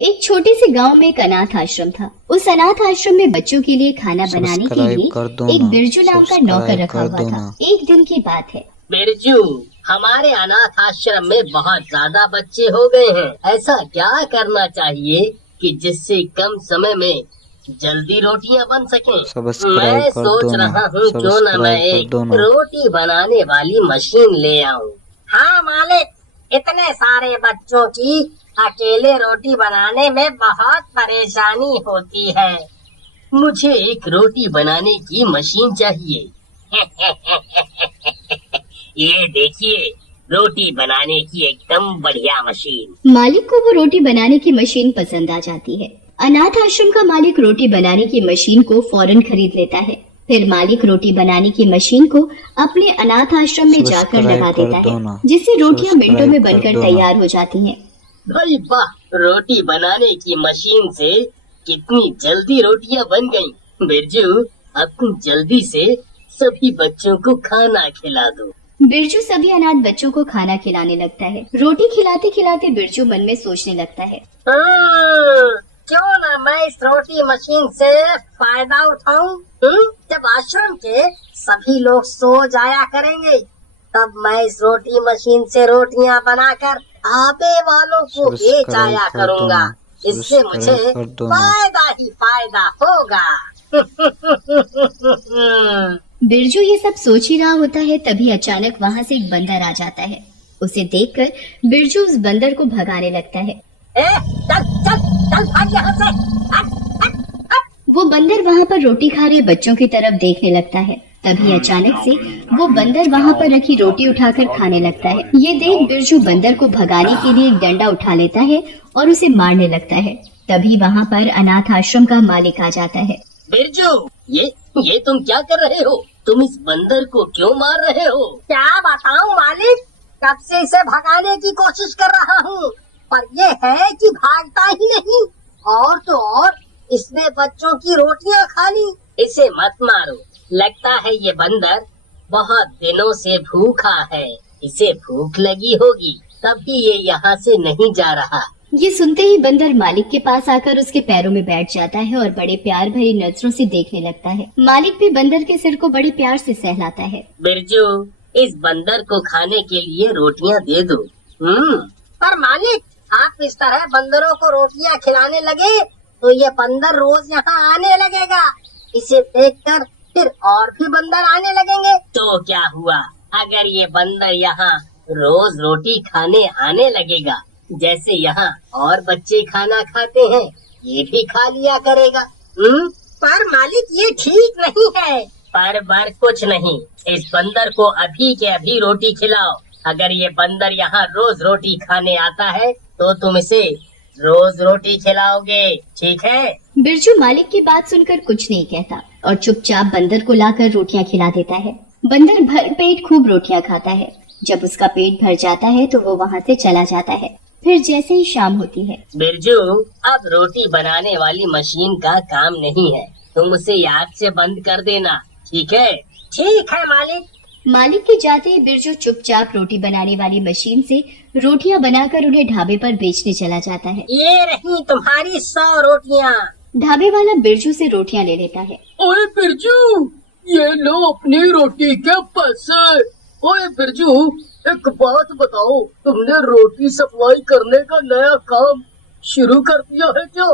एक छोटे से गांव में एक अनाथ आश्रम था। उस अनाथ आश्रम में बच्चों के लिए खाना बनाने के लिए एक बिरजू नाम का नौकर रखा हुआ था। एक दिन की बात है। बिरजू, हमारे अनाथ आश्रम में बहुत ज्यादा बच्चे हो गए हैं। ऐसा क्या करना चाहिए कि जिससे कम समय में जल्दी रोटियां बन सकें? मैं सोच रहा हूँ क्यों न मैं एक रोटी बनाने वाली मशीन ले आऊँ। हाँ मालिक, इतने सारे बच्चों की अकेले रोटी बनाने में बहुत परेशानी होती है। मुझे एक रोटी बनाने की मशीन चाहिए। ये देखिए, रोटी बनाने की एकदम बढ़िया मशीन। मालिक को वो रोटी बनाने की मशीन पसंद आ जाती है। अनाथ आश्रम का मालिक रोटी बनाने की मशीन को फौरन खरीद लेता है। फिर मालिक रोटी बनाने की मशीन को अपने अनाथ आश्रम में जाकर लगा देता है, जिससे रोटियां मिनटों में बनकर तैयार हो जाती हैं। भाई वाह, रोटी बनाने की मशीन से कितनी जल्दी रोटियां बन गईं। बिरजू, अब तुम जल्दी से सभी बच्चों को खाना खिला दो। बिरजू सभी अनाथ बच्चों को खाना खिलाने लगता है। रोटी खिलाते खिलाते बिरजू मन में सोचने लगता है, क्यों ना मैं इस रोटी मशीन से फायदा उठाऊं? जब आश्रम के सभी लोग सो जाया करेंगे, तब मैं इस रोटी मशीन से रोटियां बनाकर आने वालों को बेच आया करूंगा। इससे मुझे फायदा ही फायदा होगा। बिरजू ये सब सोच ही रहा होता है, तभी अचानक वहाँ से एक बंदर आ जाता है। उसे देखकर बिरजू उस बंदर को भगाने लगता है। चल चल चल भाग यहाँ से। वो बंदर वहाँ पर रोटी खा रहे बच्चों की तरफ देखने लगता है। तभी अचानक से वो बंदर वहाँ पर रखी रोटी उठाकर खाने लगता है। ये देख बिरजू बंदर को भगाने के लिए एक डंडा उठा लेता है और उसे मारने लगता है। तभी वहाँ पर अनाथ आश्रम का मालिक आ जाता है। बिरजू, ये तुम क्या कर रहे हो? तुम इस बंदर को क्यों मार रहे हो? क्या बताऊं मालिक, कब से इसे भगाने की कोशिश कर रहा हूँ, पर ये है कि भागता ही नहीं। और तो और इसने बच्चों की रोटियां खा ली। इसे मत मारो, लगता है ये बंदर बहुत दिनों से भूखा है। इसे भूख लगी होगी, तभी ये यहाँ से नहीं जा रहा। ये सुनते ही बंदर मालिक के पास आकर उसके पैरों में बैठ जाता है और बड़े प्यार भरी नजरों से देखने लगता है। मालिक भी बंदर के सिर को बड़े प्यार से सहलाता है। बिरजू, इस बंदर को खाने के लिए रोटियां दे दो। पर मालिक, आप इस तरह बंदरों को रोटियां खिलाने लगे तो ये बंदर रोज यहाँ आने लगेगा। इसे देखकर फिर और भी बंदर आने लगेंगे। तो क्या हुआ अगर ये बंदर यहाँ रोज रोटी खाने आने लगेगा? जैसे यहाँ और बच्चे खाना खाते हैं, ये भी खा लिया करेगा। पर मालिक, ये ठीक नहीं है। पर कुछ नहीं, इस बंदर को अभी के अभी रोटी खिलाओ। अगर ये बंदर यहाँ रोज रोटी खाने आता है तो तुम इसे रोज रोटी खिलाओगे, ठीक है? बिरजू मालिक की बात सुनकर कुछ नहीं कहता और चुपचाप बंदर को लाकर रोटियां खिला देता है। बंदर भर पेट खूब रोटियां खाता है। जब उसका पेट भर जाता है तो वो वहाँ से चला जाता है। फिर जैसे ही शाम होती है, बिरजू, अब रोटी बनाने वाली मशीन का काम नहीं है, तुम उसे याद से बंद कर देना, ठीक है? ठीक है मालिक। मालिक के जाते ही बिरजू चुपचाप रोटी बनाने वाली मशीन से रोटियां बनाकर उन्हें ढाबे पर बेचने चला जाता है। ये रही तुम्हारी 100 रोटियां। ढाबे वाला बिरजू से रोटियां ले लेता है। ओए बिरजू, ये लो अपनी रोटी के पैसे। ओए बिरजू, एक बात बताओ, तुमने रोटी सप्लाई करने का नया काम शुरू कर दिया है क्या?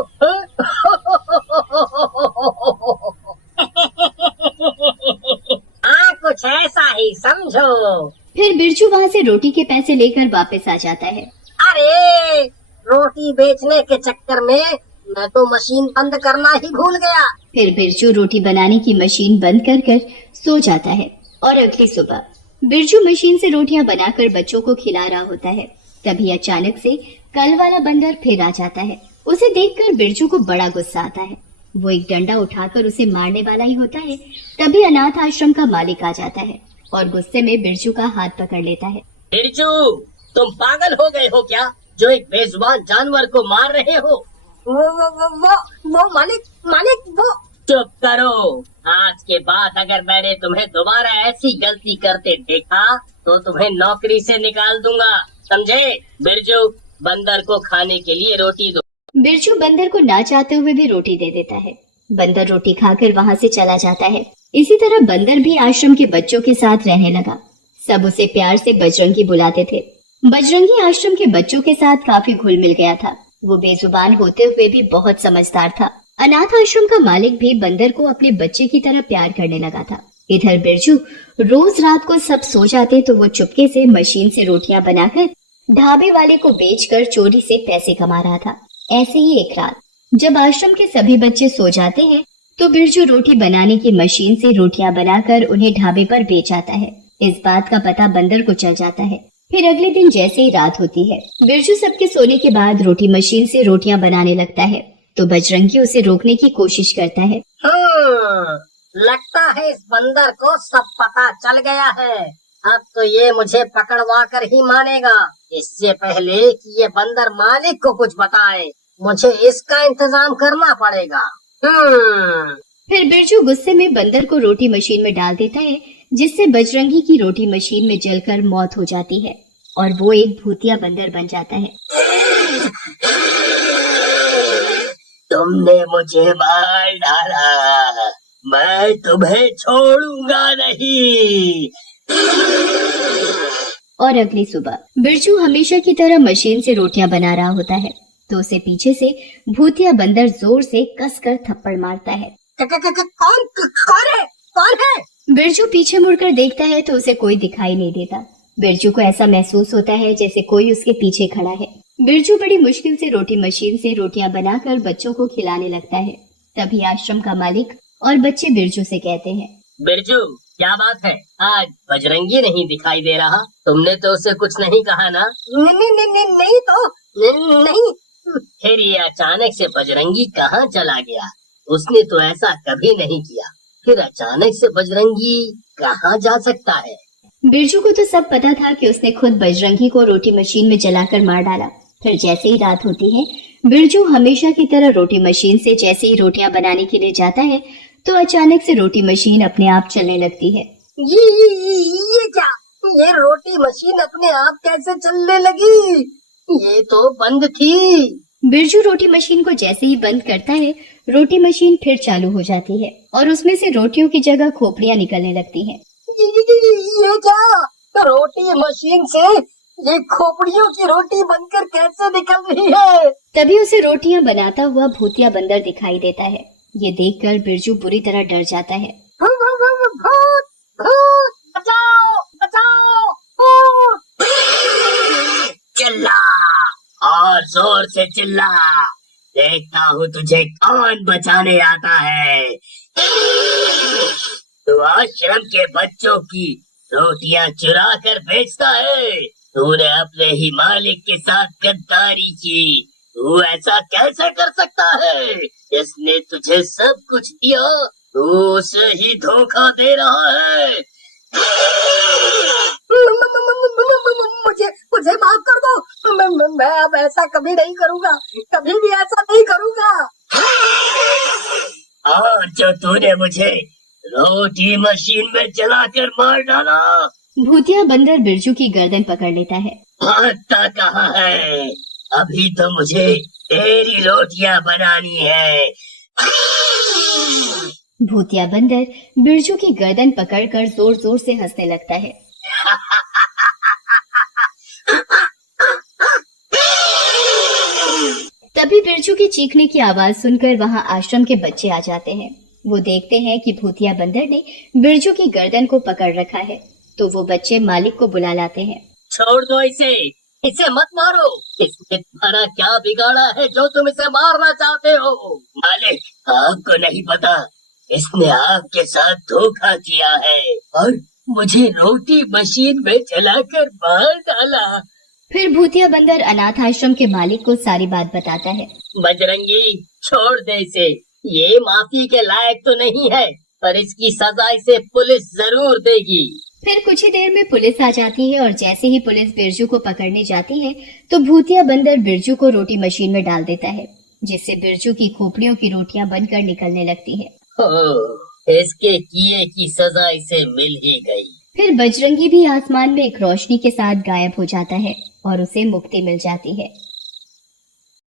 हाँ, कुछ ऐसा ही समझो। फिर बिरजू वहाँ से रोटी के पैसे लेकर वापस आ जाता है। अरे, रोटी बेचने के चक्कर में मैं तो मशीन बंद करना ही भूल गया। फिर बिरजू रोटी बनाने की मशीन बंद कर सो जाता है और अगली सुबह बिरजू मशीन से रोटियां बनाकर बच्चों को खिला रहा होता है। तभी अचानक से कल वाला बंदर फिर आ जाता है। उसे देखकर बिरजू को बड़ा गुस्सा आता है। वो एक डंडा उठाकर उसे मारने वाला ही होता है। तभी अनाथ आश्रम का मालिक आ जाता है और गुस्से में बिरजू का हाथ पकड़ लेता है। बिरजू, तुम पागल हो गए हो क्या, जो एक बेजुबान जानवर को मार रहे हो? वो मालिक वो। चुप करो। आज के बाद अगर मैंने तुम्हें दोबारा ऐसी गलती करते देखा तो तुम्हें नौकरी से निकाल दूंगा, समझे? बिरजू, बंदर को खाने के लिए रोटी दो। बिरजू बंदर को ना चाहते हुए भी रोटी दे देता है। बंदर रोटी खाकर वहां से चला जाता है। इसी तरह बंदर भी आश्रम के बच्चों के साथ रहने लगा। सब उसे प्यार से बजरंगी बुलाते थे। बजरंगी आश्रम के बच्चों के साथ काफी घुल मिल गया था। वो बेजुबान होते हुए भी बहुत समझदार था। अनाथ आश्रम का मालिक भी बंदर को अपने बच्चे की तरह प्यार करने लगा था। इधर बिरजू रोज रात को सब सो जाते तो वो चुपके से मशीन से रोटियां बनाकर ढाबे वाले को बेचकर चोरी से पैसे कमा रहा था। ऐसे ही एक रात जब आश्रम के सभी बच्चे सो जाते हैं तो बिरजू रोटी बनाने की मशीन से रोटियां बनाकर उन्हें ढाबे पर बेच आता है। इस बात का पता बंदर को चल जाता है। फिर अगले दिन जैसे ही रात होती है, बिरजू सबके सोने के बाद रोटी मशीन से रोटियां बनाने लगता है तो बजरंगी उसे रोकने की कोशिश करता है। लगता है इस बंदर को सब पता चल गया है। अब तो ये मुझे पकड़वा कर ही मानेगा। इससे पहले कि ये बंदर मालिक को कुछ बताए, मुझे इसका इंतजाम करना पड़ेगा। फिर बिरजू गुस्से में बंदर को रोटी मशीन में डाल देता है, जिससे बजरंगी की रोटी मशीन में जलकर मौत हो जाती है और वो एक भूतिया बंदर बन जाता है। तुमने मुझे मार डाला, मैं तुम्हें छोड़ूंगा नहीं। और अगली सुबह बिरजू हमेशा की तरह मशीन से रोटियां बना रहा होता है तो उसे पीछे से भूतिया बंदर जोर से कसकर थप्पड़ मारता है। कौन है? बिरजू पीछे मुड़कर देखता है तो उसे कोई दिखाई नहीं देता। बिरजू को ऐसा महसूस होता है जैसे कोई उसके पीछे खड़ा है। बिरजू बड़ी मुश्किल से रोटी मशीन से रोटियां बनाकर बच्चों को खिलाने लगता है। तभी आश्रम का मालिक और बच्चे बिरजू से कहते हैं, बिरजू क्या बात है, आज बजरंगी नहीं दिखाई दे रहा? तुमने तो उसे कुछ नहीं कहा ना? नहीं तो नहीं। फिर ये अचानक से बजरंगी कहाँ चला गया? उसने तो ऐसा कभी नहीं किया। फिर अचानक से बजरंगी कहाँ जा सकता है? बिरजू को तो सब पता था कि उसने खुद बजरंगी को रोटी मशीन में जलाकर मार डाला। फिर जैसे ही रात होती है, बिरजू हमेशा की तरह रोटी मशीन से जैसे ही रोटियां बनाने के लिए जाता है तो अचानक से रोटी मशीन अपने आप चलने लगती है। ये क्या? ये रोटी मशीन अपने आप कैसे चलने लगी? ये तो बंद थी। बिरजू रोटी मशीन को जैसे ही बंद करता है, रोटी मशीन फिर चालू हो जाती है और उसमें से रोटियों की जगह खोपड़ियां निकलने लगती हैं। ये क्या? रोटी मशीन से ये खोपड़ियों की रोटी बनकर कैसे निकल रही है? तभी उसे रोटियां बनाता हुआ भूतिया बंदर दिखाई देता है। ये देखकर बिरजू बुरी तरह डर जाता है। बचाओ बचाओ, भूत! चिल्ला और जोर से चिल्ला, देखता हूँ तुझे कौन बचाने आता है। तू आश्रम के बच्चों की रोटियां चुरा कर बेचता है। तूने अपने ही मालिक के साथ गद्दारी की। तू ऐसा कैसे कर सकता है? इसने तुझे सब कुछ दिया, तू उसे ही धोखा दे रहा है। मुझे माफ कर दो। मैं अब ऐसा कभी नहीं करूँगा, कभी भी ऐसा नहीं करूँगा। और जो तूने मुझे रोटी मशीन में जलाकर मार डाला। भूतिया बंदर बिरजू की गर्दन पकड़ लेता है। भागता कहाँ है? अभी तो मुझे तेरी रोटियां बनानी है। भूतिया बंदर बिरजू की गर्दन पकड़कर जोर जोर से हंसने लगता है। तभी बिरजू की चीखने की आवाज सुनकर वहां आश्रम के बच्चे आ जाते हैं। वो देखते हैं कि भूतिया बंदर ने बिरजू की गर्दन को पकड़ रखा है, तो वो बच्चे मालिक को बुला लाते हैं। छोड़ दो इसे मत मारो। इसने तुम्हारा क्या बिगाड़ा है जो तुम इसे मारना चाहते हो? मालिक, आपको नहीं पता, इसने आपके साथ धोखा किया है और मुझे रोटी मशीन में जलाकर मार डाला। फिर भूतिया बंदर अनाथ आश्रम के मालिक को सारी बात बताता है। बजरंगी, छोड़ दे इसे। ये माफी के लायक तो नहीं है, पर इसकी सजा इसे पुलिस जरूर देगी। फिर कुछ ही देर में पुलिस आ जाती है और जैसे ही पुलिस बिरजू को पकड़ने जाती है तो भूतिया बंदर बिरजू को रोटी मशीन में डाल देता है, जिससे बिरजू की खोपड़ियों की रोटियां बनकर निकलने लगती है। इसके किए की सजा इसे मिल ही गई। फिर बजरंगी भी आसमान में एक रोशनी के साथ गायब हो जाता है और उसे मुक्ति मिल जाती है।